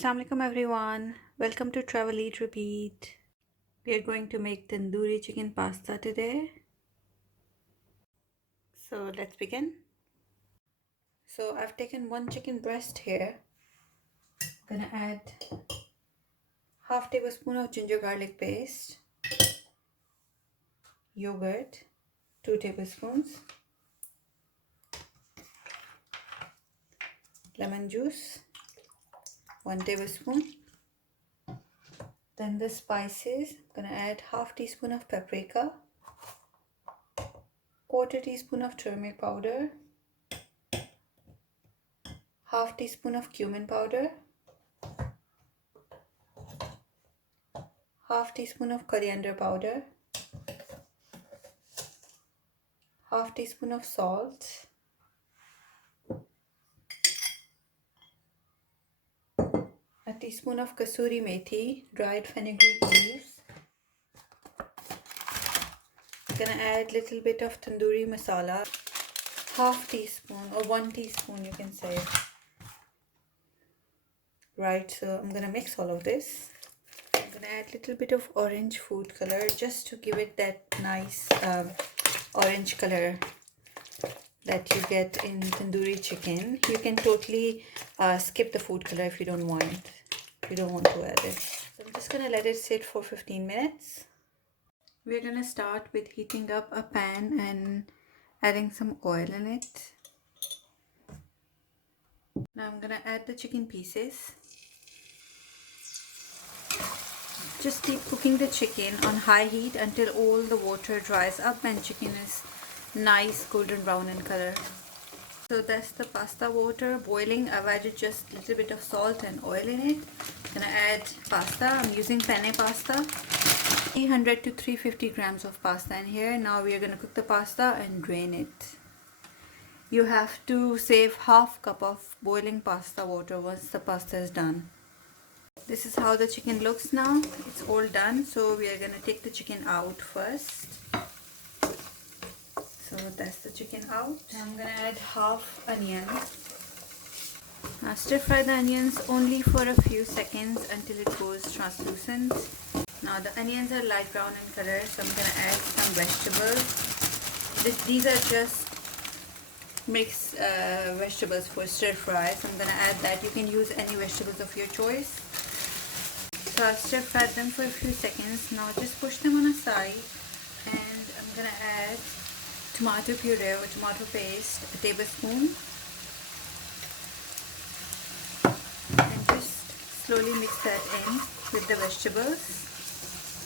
Assalamu alaikum everyone. Welcome to Travel Eat Repeat. We are going to make tandoori chicken pasta today. So let's begin. So I've taken one chicken breast here. I'm gonna add half tablespoon of ginger garlic paste, yogurt, 2 tablespoons, lemon juice, 1 tablespoon. Then the spices, I'm gonna add half teaspoon of paprika, quarter teaspoon of turmeric powder, half teaspoon of cumin powder, half teaspoon of coriander powder, half teaspoon of salt, a teaspoon of kasuri methi, dried fenugreek leaves. I'm gonna add little bit of tandoori masala, half teaspoon or 1 teaspoon you can say. Right, so I'm gonna mix all of this. I'm gonna add little bit of orange food color just to give it that nice orange color that you get in tandoori chicken. You can totally skip the food color if you don't want to add it. So I'm just gonna let it sit for 15 minutes. We're gonna start with heating up a pan and adding some oil in it. Now I'm gonna add the chicken pieces. Just keep cooking the chicken on high heat until all the water dries up and chicken is nice golden brown in color. So that's the pasta water boiling. I've added just a little bit of salt and oil in it. I'm gonna add pasta. I'm using penne pasta. 300 to 350 grams of pasta in here. Now we are gonna cook the pasta and drain it. You have to save half cup of boiling pasta water once the pasta is done. This is how the chicken looks now. It's all done. So we are gonna take the chicken out first. So that's the chicken out. I'm gonna add half onion. Now stir fry the onions only for a few seconds until it goes translucent. Now the onions are light brown in color, so I'm gonna add some vegetables. These are just mixed vegetables for stir fry, so I'm gonna add that. You can use any vegetables of your choice. So I'll stir fry them for a few seconds. Now just push them on a side, and I'm gonna add tomato puree or tomato paste, a tablespoon, and just slowly mix that in with the vegetables.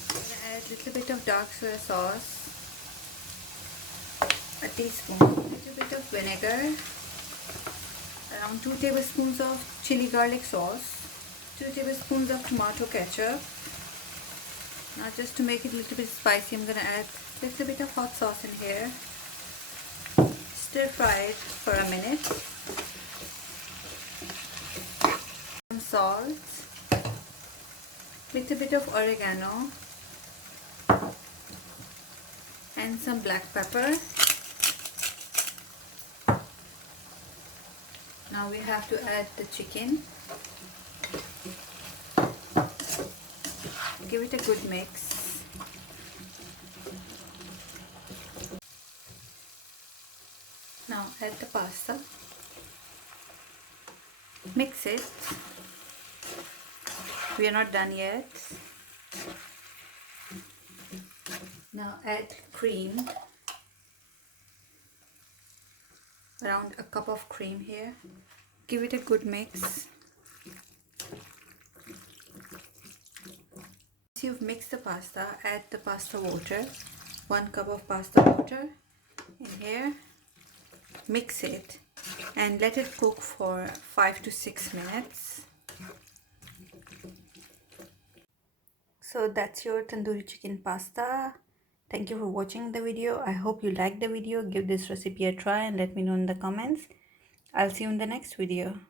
I'm going to add a little bit of dark soy sauce, a teaspoon, a little bit of vinegar, around 2 tablespoons of chili garlic sauce, 2 tablespoons of tomato ketchup. Now just to make it a little bit spicy, I'm going to add a little bit of hot sauce in here. Stir fry it for a minute. Some salt, little bit of oregano, and some black pepper. Now we have to add the chicken. Give it a good mix. Now add the pasta. Mix it. We are not done yet. Now add cream. Around a cup of cream here. Give it a good mix. Once you've mixed the pasta, add the pasta water. 1 cup of pasta water in here. Mix it and let it cook for 5 to 6 minutes. So that's your tandoori chicken pasta. Thank you for watching the video. I hope you liked the video. Give this recipe a try and let me know in the comments. I'll see you in the next video.